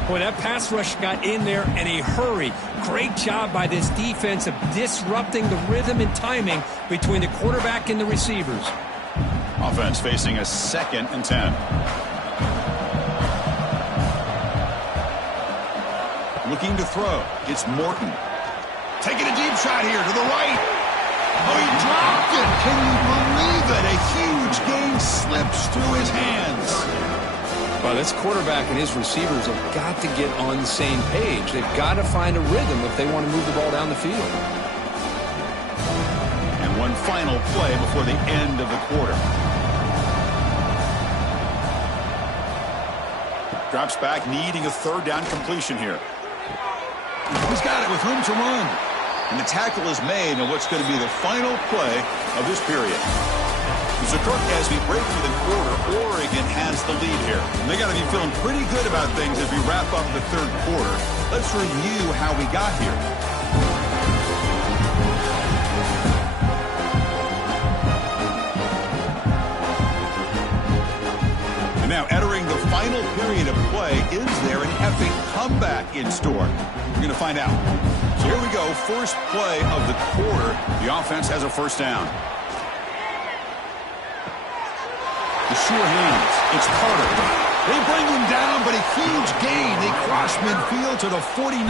Boy, that pass rush got in there in a hurry. Great job by this defense of disrupting the rhythm and timing between the quarterback and the receivers. Offense facing a 2nd and 10. Looking to throw. It's Morton. Taking a deep shot here to the right. Oh, he dropped it. Can you believe it? A huge gain slips through his hands. Well, this quarterback and his receivers have got to get on the same page. They've got to find a rhythm if they want to move the ball down the field. And one final play before the end of the quarter. Drops back, needing a 3rd down completion here. He's got it with room to run. And the tackle is made on what's going to be the final play of this period. So, Kirk, as we break through the quarter, Oregon has the lead here. And they got to be feeling pretty good about things as we wrap up the 3rd quarter. Let's review how we got here. And now entering the final period of play, is there an epic comeback in store? We're going to find out. So here we go, first play of the quarter. The offense has a first down. The sure hands. It's Carter. They bring him down, but a huge gain. They cross midfield to the 49.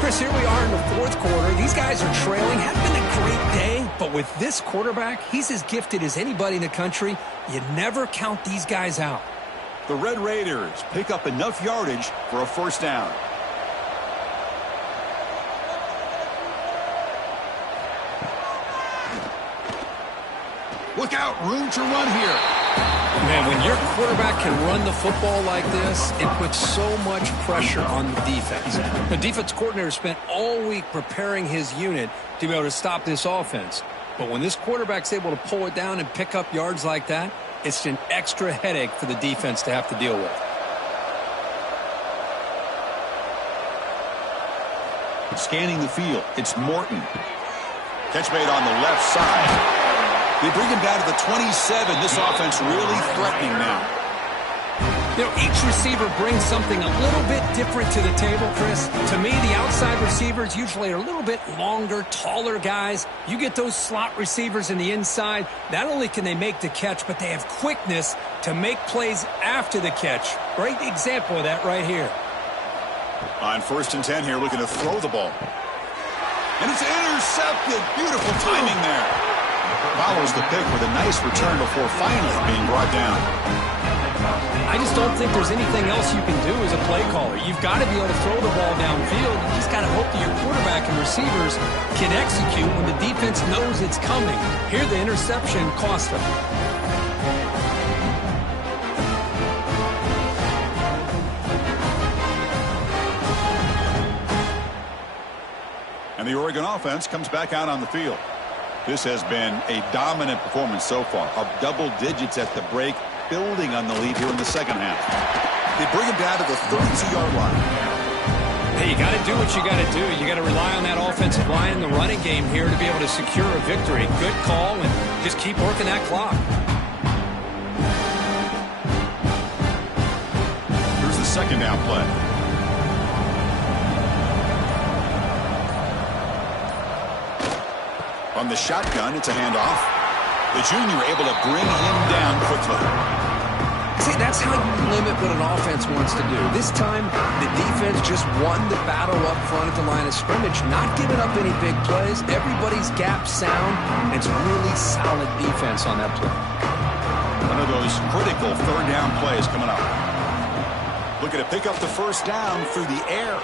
Chris, here we are in the fourth quarter. These guys are trailing. Hadn't been a great day, but with this quarterback, he's as gifted as anybody in the country. You never count these guys out. The Red Raiders pick up enough yardage for a first down. Look out, room to run here. Man, when your quarterback can run the football like this, it puts so much pressure on the defense. The defense coordinator spent all week preparing his unit to be able to stop this offense. But when this quarterback's able to pull it down and pick up yards like that, it's an extra headache for the defense to have to deal with. Scanning the field, it's Morton. Catch made on the left side. They bring him down to the 27. This offense really threatening now. You know, each receiver brings something a little bit different to the table, Chris. To me, the outside receivers usually are a little bit longer, taller guys. You get those slot receivers in the inside, not only can they make the catch, but they have quickness to make plays after the catch. Great example of that right here. On 1st and 10 here, looking to throw the ball. And it's intercepted. Beautiful timing there. Follows the pick with a nice return before finally being brought down. I just don't think there's anything else you can do as a play caller. You've got to be able to throw the ball downfield. You just got to hope that your quarterback and receivers can execute when the defense knows it's coming. Here, the interception cost them. And the Oregon offense comes back out on the field. This has been a dominant performance so far, of double digits at the break, building on the lead here in the second half. They bring him down to the 32-yard line. Hey, you got to do what you got to do. You got to rely on that offensive line in the running game here to be able to secure a victory. Good call, and just keep working that clock. Here's the second down play. On the shotgun, it's a handoff. The junior able to bring him down quickly. See, that's how you limit what an offense wants to do. This time, the defense just won the battle up front at the line of scrimmage, not giving up any big plays. Everybody's gap sound, and it's really solid defense on that play. One of those critical third down plays coming up. Looking to pick up the first down through the air.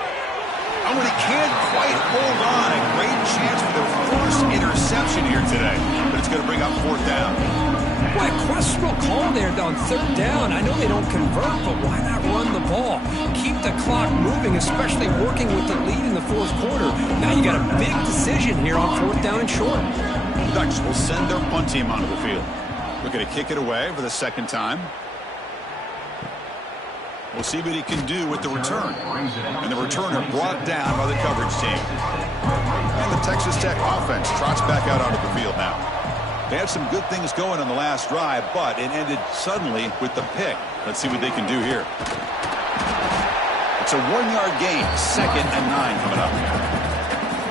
Oh, and he can't quite hold on. A great chance for the first interception here today. But it's going to bring up fourth down. Boy, a questionable call there on third down. I know they don't convert, but why not run the ball? Keep the clock moving, especially working with the lead in the fourth quarter. Now you got a big decision here on fourth down and short. The Ducks will send their punt team onto the field. Looking to kick it away for the second time. We'll see what he can do with the return. And the returner brought down by the coverage team. And the Texas Tech offense trots back out onto the field now. They had some good things going on the last drive, but it ended suddenly with the pick. Let's see what they can do here. It's a 1-yard gain. 2nd and 9 coming up.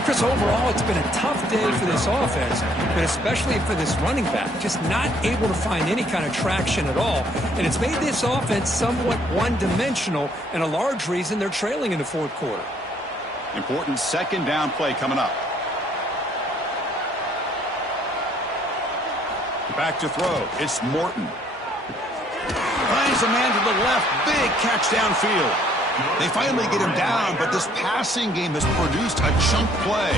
Chris, overall, it's been a tough day for this offense, but especially for this running back, just not able to find any kind of traction at all. And it's made this offense somewhat one-dimensional, and a large reason they're trailing in the fourth quarter. Important second down play coming up. Back to throw. It's Morton. Finds a man to the left. Big catch downfield. They finally get him down, but this passing game has produced a chunk play.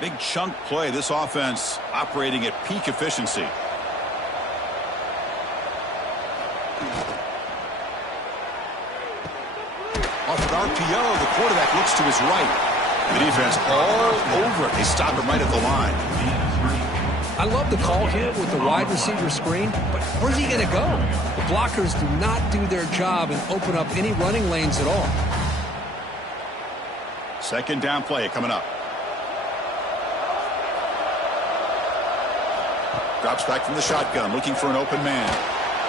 Big chunk play. This offense operating at peak efficiency. Off an RPO, the quarterback looks to his right. The defense all over it. They stop him right at the line. I love the call here with the wide receiver screen, but where's he going to go? The blockers do not do their job and open up any running lanes at all. Second down play coming up. Drops back from the shotgun, looking for an open man.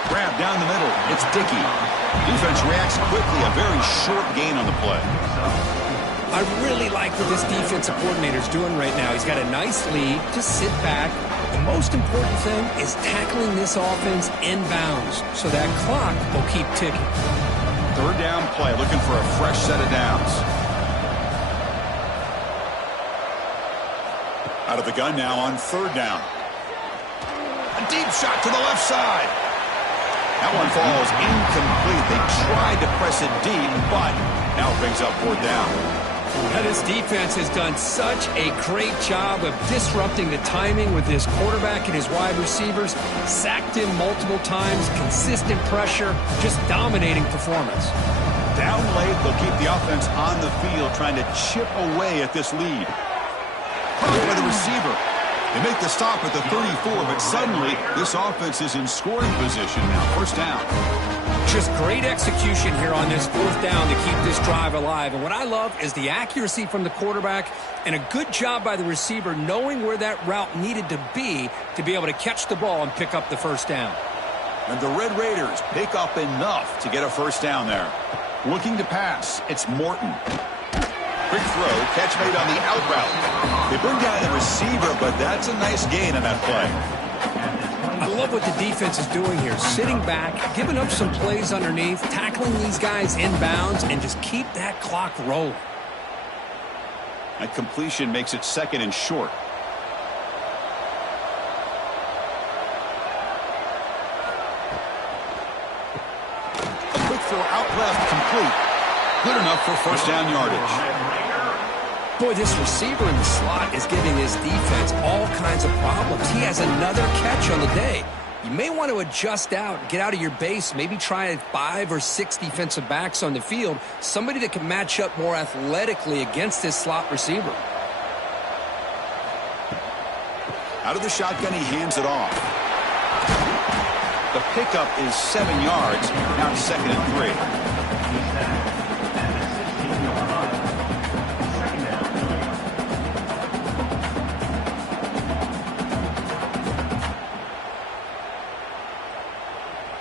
Grab down the middle. It's Dickey. Defense reacts quickly. A very short gain on the play. I really like what this defensive coordinator is doing right now. He's got a nice lead. Just sit back. The most important thing is tackling this offense inbounds so that clock will keep ticking. Third down play, looking for a fresh set of downs. Out of the gun now on third down. A deep shot to the left side. That one falls incomplete. They tried to press it deep, but now it brings up fourth down. Now this defense has done such a great job of disrupting the timing with his quarterback and his wide receivers. Sacked him multiple times, consistent pressure, just dominating performance. Down late, they'll keep the offense on the field, trying to chip away at this lead. Caught by the receiver. They make the stop at the 34, but suddenly this offense is in scoring position now. First down. Just great execution here on this fourth down to keep this drive alive. And what I love is the accuracy from the quarterback and a good job by the receiver knowing where that route needed to be able to catch the ball and pick up the first down. And the Red Raiders pick up enough to get a first down there. Looking to pass, it's Morton. Quick throw, catch made on the out route. They bring down the receiver, but that's a nice gain on that play. I love what the defense is doing here. Sitting back, giving up some plays underneath, tackling these guys inbounds, and just keep that clock rolling. That completion makes it second and short. A quick throw out left, complete. Good enough for first down yardage. Boy, this receiver in the slot is giving his defense all kinds of problems. He has another catch on the day. You may want to adjust out, get out of your base, maybe try 5 or 6 defensive backs on the field, somebody that can match up more athletically against this slot receiver. Out of the shotgun, he hands it off. The pickup is 7 yards, now it's second and 3.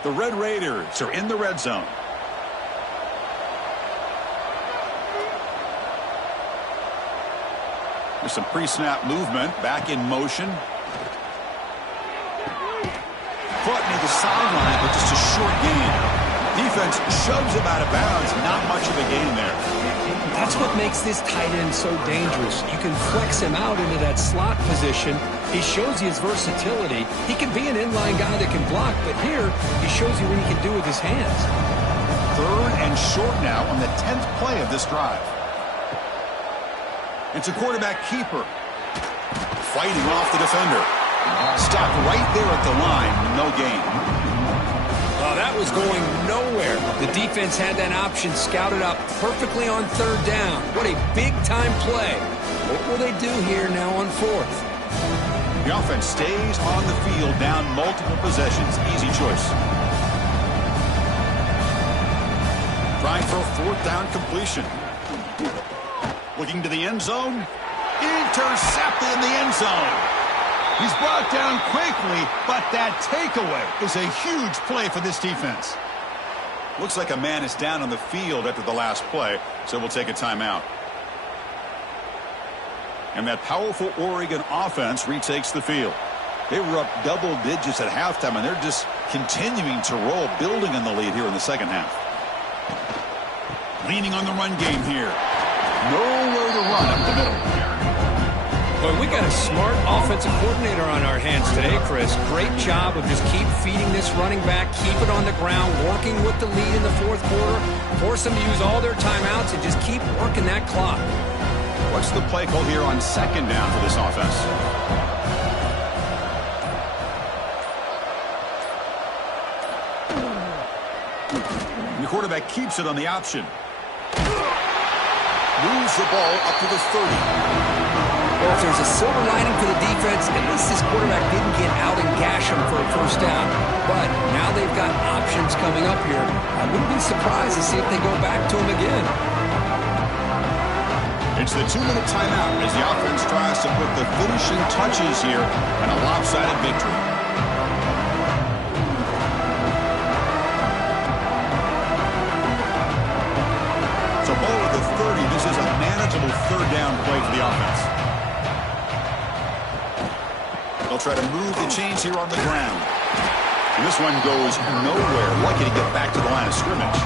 The Red Raiders are in the red zone. There's some pre-snap movement, back in motion. Caught near the sideline, but just a short gain. Defense shoves him out of bounds, not much of a gain there. That's what makes this tight end so dangerous. You can flex him out into that slot position. He shows you his versatility. He can be an inline guy that can block, but here he shows you what he can do with his hands. Third and short now on the 10th play of this drive. It's a quarterback keeper. Fighting off the defender. Stopped right there at the line, no gain. Oh, that was going nowhere. The defense had that option scouted up perfectly on third down. What a big-time play. What will they do here now on fourth? The offense stays on the field, down multiple possessions. Easy choice. Trying for a fourth down completion. Looking to the end zone. Intercepted in the end zone. He's brought down quickly, but that takeaway is a huge play for this defense. Looks like a man is down on the field after the last play, so we'll take a timeout. And that powerful Oregon offense retakes the field. They were up double digits at halftime, and they're just continuing to roll, building on the lead here in the second half. Leaning on the run game here. Nowhere to run up the middle. Boy, we got a smart offensive coordinator on our hands today, Chris. Great job of just keep feeding this running back, keep it on the ground, working with the lead in the fourth quarter, force them to use all their timeouts, and just keep working that clock. What's the play call here on second down for this offense? And the quarterback keeps it on the option. Moves the ball up to the 30. Well, if there's a silver lining for the defense, at least this quarterback didn't get out and gash him for a first down. But now they've got options coming up here. I wouldn't be surprised to see if they go back to him again. It's the 2-minute timeout as the offense tries to put the finishing touches here on a lopsided victory. They'll try to move the chains here on the ground. And this one goes nowhere. Lucky to get back to the line of scrimmage.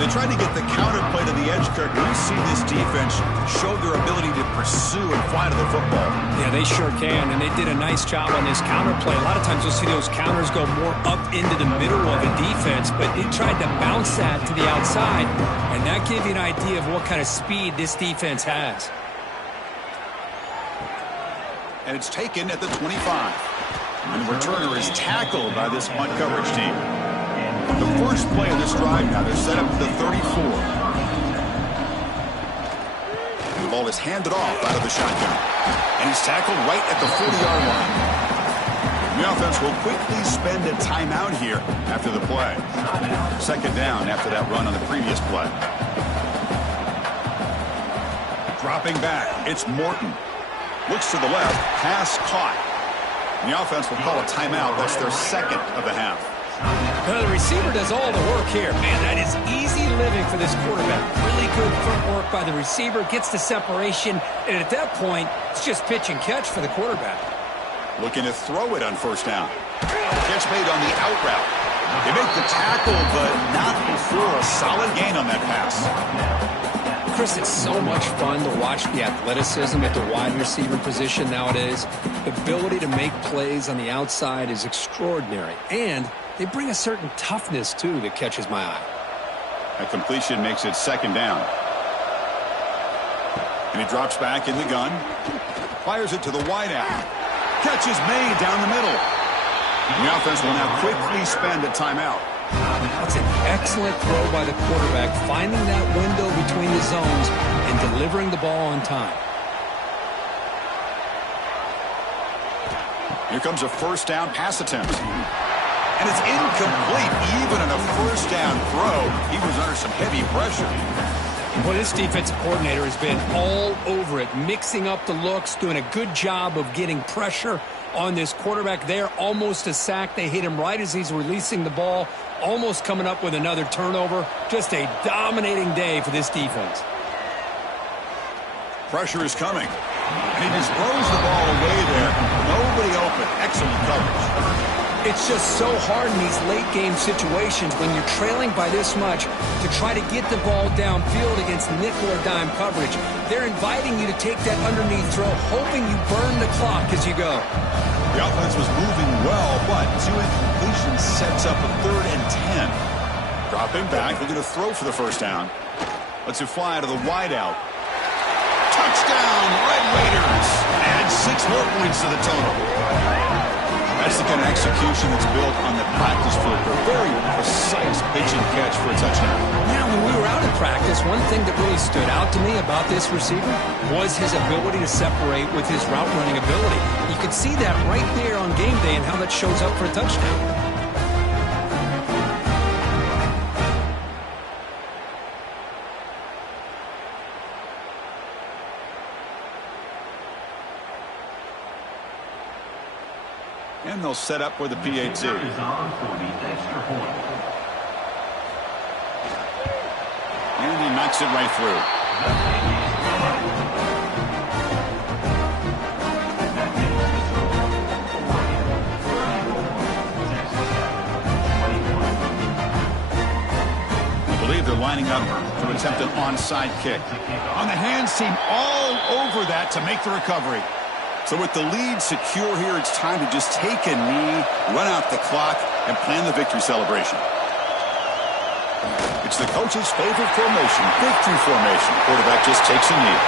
They tried to get the counter play to the edge, Kirk. We've seen this defense show their ability to pursue and fly to the football. Yeah, they sure can, and they did a nice job on this counter play. A lot of times you'll see those counters go more up into the middle of a defense, but they tried to bounce that to the outside, and that gave you an idea of what kind of speed this defense has. And it's taken at the 25. And the returner is tackled by this punt coverage team. The first play of this drive now, they're set up to the 34. The ball is handed off out of the shotgun. And he's tackled right at the 40-yard line. The offense will quickly spend a timeout here after the play. Second down after that run on the previous play. Dropping back, it's Morton. Looks to the left, pass caught. And the offense will call a timeout. That's their second of the half. Well, the receiver does all the work here. Man, that is easy living for this quarterback. Really good footwork by the receiver, gets the separation, and at that point, it's just pitch and catch for the quarterback. Looking to throw it on first down. Catch made on the out route. They make the tackle, but not before a solid gain on that pass. Chris, it's so much fun to watch the athleticism at the wide receiver position nowadays. The ability to make plays on the outside is extraordinary, and they bring a certain toughness, too, that catches my eye. That completion makes it second down. And he drops back in the gun. Fires it to the wideout. Catch is made down the middle. And the offense will now quickly spend a timeout. That's an excellent throw by the quarterback, finding that window between the zones and delivering the ball on time. Here comes a first down pass attempt. And it's incomplete. Even on a first down throw, he was under some heavy pressure. Well, this defensive coordinator has been all over it, mixing up the looks, doing a good job of getting pressure on this quarterback there. Almost a sack. They hit him right as he's releasing the ball, almost coming up with another turnover. Just a dominating day for this defense. Pressure is coming. And he just throws the ball away there. Nobody open. Excellent coverage. It's just so hard in these late-game situations when you're trailing by this much to try to get the ball downfield against nickel or dime coverage. They're inviting you to take that underneath throw, hoping you burn the clock as you go. The offense was moving well, but two incompletions sets up a 3rd and 10. Dropping back, looking to throw for the first down. Lets it fly to the wideout. Touchdown, Red Raiders! Add 6 more points to the total. That's the kind of execution that's built on the practice field for a very precise pitch and catch for a touchdown. Now, when we were out in practice, one thing that really stood out to me about this receiver was his ability to separate with his route running ability. You could see that right there on game day and how that shows up for a touchdown. And they'll set up for the PAT. Is on for the extra point. And he knocks it right through. I believe they're lining up to attempt an onside kick. On the hands team all over that to make the recovery. So with the lead secure here, it's time to just take a knee, run out the clock, and plan the victory celebration. It's the coach's favorite formation, victory formation. Quarterback just takes a knee.